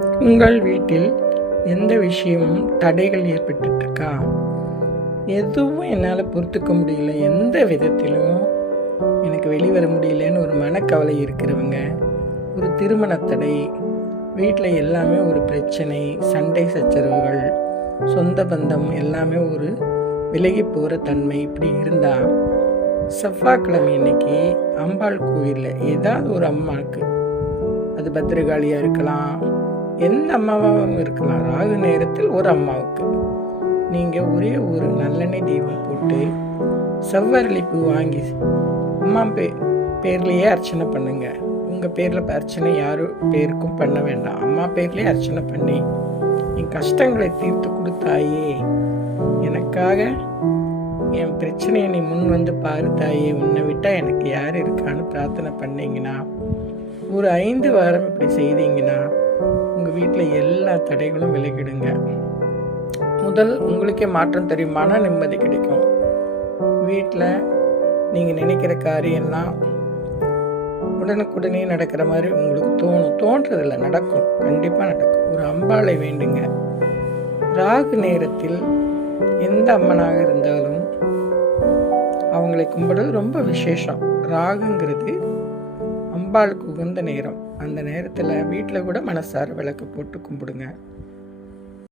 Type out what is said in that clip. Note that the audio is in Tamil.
உங்கள் வீட்டில் எந்த விஷயமும் தடைகள் ஏற்பட்டுருக்கா? எதுவும் என்னால் பொறுத்துக்க முடியல, எந்த விதத்திலும் எனக்கு வெளிவர முடியலன்னு ஒரு மனக்கவலை இருக்கிறவங்க, ஒரு திருமண தடை, வீட்டில் எல்லாமே ஒரு பிரச்சனை, சண்டை சச்சரவுகள், சொந்த பந்தம் எல்லாமே ஒரு விலகி போகிற தன்மை இப்படி இருந்தால், செவ்வாய்க்கிழமை அன்னைக்கு அம்பாள் கோயிலில் ஏதாவது ஒரு அம்மாவுக்கு, அது பத்திரகாளியாக இருக்கலாம், எந்த அம்மாவாகவும் இருக்கலாம், ராகு நேரத்தில் ஒரு அம்மாவுக்கு நீங்கள் ஒரே ஒரு நல்லெண்ணெய் தீபம் போட்டு செவ்வரளி பூ வாங்கி அம்மா பேர்லேயே அர்ச்சனை பண்ணுங்கள். உங்கள் பேரில் அர்ச்சனை யாரும் பேருக்கும் பண்ண வேண்டாம், அம்மா பேர்லேயே அர்ச்சனை பண்ணி, என் கஷ்டங்களை தீர்த்து கொடுத்தாயே, எனக்காக என் பிரச்சனையை நீ முன் வந்து பாரு தாயே, உன்னை விட்டால் எனக்கு யார் இருக்கான்னு பிரார்த்தனை பண்ணிங்கன்னா, ஒரு 5 வாரம் இப்படி செய்தீங்கன்னா உங்கள் வீட்டில் எல்லா தடைகளும் விலகிடுங்க. முதல் உங்களுக்கே மாற்றம் தெரியும், மன நிம்மதி கிடைக்கும். வீட்டில் நீங்கள் நினைக்கிற காரியம்லாம் உடனுக்குடனே நடக்கிற மாதிரி உங்களுக்கு தோன்றதில்லை, நடக்கும், கண்டிப்பாக நடக்கும். ஒரு அம்பாளை வேண்டுங்க. ராகு நேரத்தில் எந்த அம்மனாக இருந்தாலும் அவங்களை கும்பிடுறது ரொம்ப விசேஷம். ராகுங்கிறது அம்பாளுக்கு உகந்த நேரம். அந்த நேரத்தில் வீட்டில் கூட மனசார விளக்கு போட்டு கும்பிடுங்க.